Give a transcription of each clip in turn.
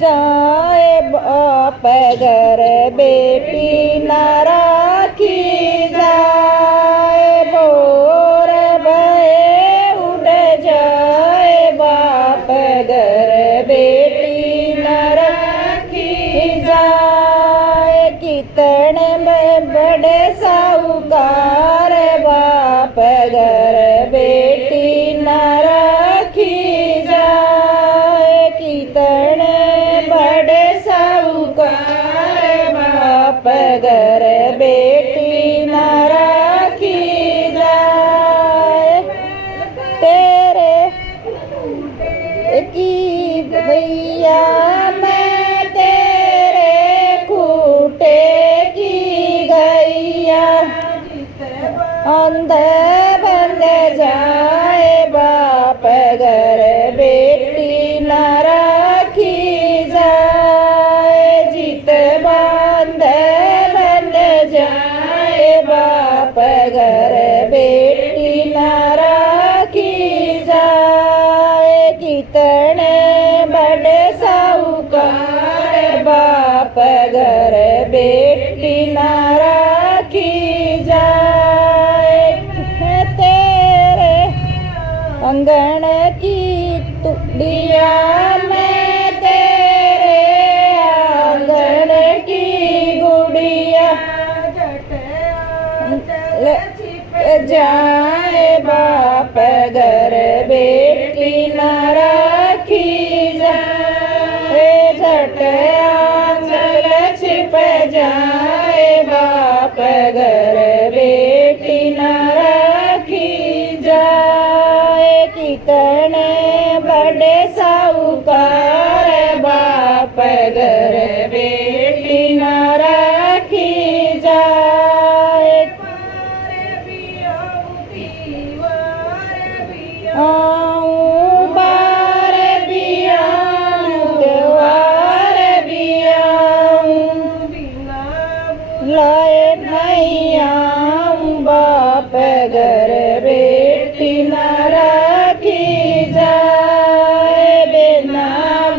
जाए बाप घर बेटी न राखी जाए बोर भये उड़ जाए बाप घर बेटी न राखी जाए कितने में बड़े साहूकार बाप घर बेटी न राखी जाए कितने बड़े साहूकार बाप घर बेटी न राखी जाए तेरे की भैया मैं तेरे खूटे की गैया अंधे बंद जाए बाप घर बेटी न राखी जाए जित बंद बंद जाए बाप घर बेटी न राखी जाए कितने बड़े साहूकार बाप घर बेटी न राखी जाए तेरे अंगन की टुकड़िया में तेरे आंगन की गुड़िया जाए बाप घर बेटी न राखी जाए झट आंचल छिप जाए बाप घर बेटी न राखी जाए कितने बड़े साहूकार बाप घर बेटी न राखी जाए आऊं बार भी आऊं त्योहार भी आऊं लाए नहीं आऊं बाप घर बेटी न राखी जाए बिना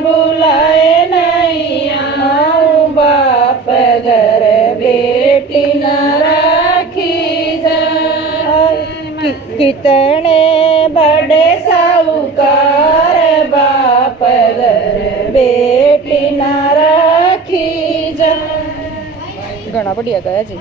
बुलाए नहीं आऊं बाप घर बेटी न राखी जाए कितने बड़े साहूकार बाप घर बेटी न राखी जाए। घना बढ़िया गाया जी।